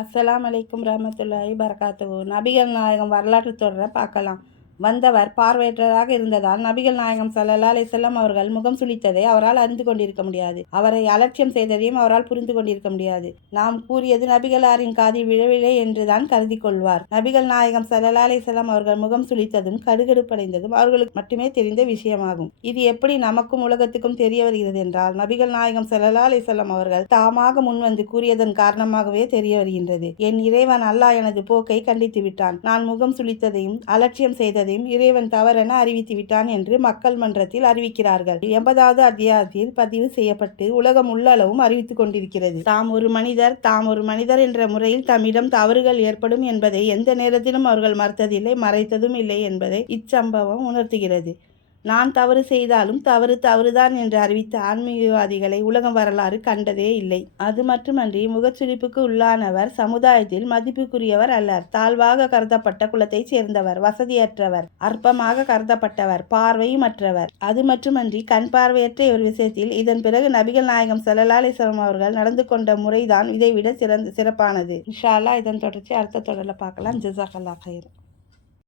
அஸ்ஸலாமு அலைக்கும் ரஹ்மத்துல்லாஹி பரகாத்துஹு. நபிகள் நாயகம் வரலாற்று தொடரை பார்க்கலாம். வந்தவர் பார்வையற்றதாக இருந்ததால் நபிகள் நாயகம் ஸல்லல்லாஹு அலைஹி வஸல்லம் அவர்கள் முகம் சுளித்ததை அவரால் அறிந்து கொண்டிருக்க முடியாது. அவரை அலட்சியம் செய்ததையும் அவரால் புரிந்து கொண்டிருக்க முடியாது. நாம் கூறியது நபிகளாரின் காதில் விழவில்லை என்றுதான் கருதி கொள்வார். நபிகள் நாயகம் ஸல்லல்லாஹு அலைஹி வஸல்லம் அவர்கள் முகம் சுளித்ததும் கடுகடுப்படைந்ததும் அவர்களுக்கு மட்டுமே தெரிந்த விஷயமாகும். இது எப்படி நமக்கும் உலகத்துக்கும் தெரிய வருகிறது என்றால், நபிகள் நாயகம் ஸல்லல்லாஹு அலைஹி வஸல்லம் அவர்கள் தாமாக முன்வந்து கூறியதன் காரணமாகவே தெரிய வருகின்றது. என் இறைவன் அல்லாஹ் எனது போக்கை கண்டித்து விட்டான். நான் முகம் சுளித்ததையும் அலட்சியம் செய்ததையும் இறைவன் தவறென அறிவித்து விட்டான் என்று மக்கள் மன்றத்தில் அறிவிக்கிறார்கள். 80வது அத்தியாயத்தில் பதிவு செய்யப்பட்டு உலகம் உள்ளளவும் அறிவித்துக் கொண்டிருக்கிறது. தாம் ஒரு மனிதர் என்ற முறையில் தம்மிடம் தவறுகள் ஏற்படும் என்பதை எந்த நேரத்திலும் அவர்கள் மறுத்ததில்லை, மறைத்ததும் இல்லை என்பதை இச்சம்பவம் உணர்த்துகிறது. நான் தவறு செய்தாலும் தவறுதான் என்று அறிவித்த ஆன்மீகவாதிகளை உலகம் வரலாறு கண்டதே இல்லை. அது மட்டுமன்றி முகச்சுளிப்புக்கு உள்ளானவர் சமுதாயத்தில் மதிப்புக்குரியவர் அல்லர். தாழ்வாக கருதப்பட்ட குலத்தைச் சேர்ந்தவர், வசதியற்றவர், அற்பமாக கருதப்பட்டவர், பார்வையுமற்றவர். அது மட்டுமன்றி கண் பார்வையற்ற ஒரு விஷயத்தில் இதன் பிறகு நபிகள் நாயகம் ஸல்லல்லாஹு அலைஹி வஸல்லம் அவர்கள் நடந்து கொண்ட முறைதான் இதைவிட சிறப்பானது. இன்ஷா அல்லாஹ் இதன் தொடர்ச்சி அடுத்த தொடரில் பார்க்கலாம். ஜஸாக்கல்லாஹ் கைர்.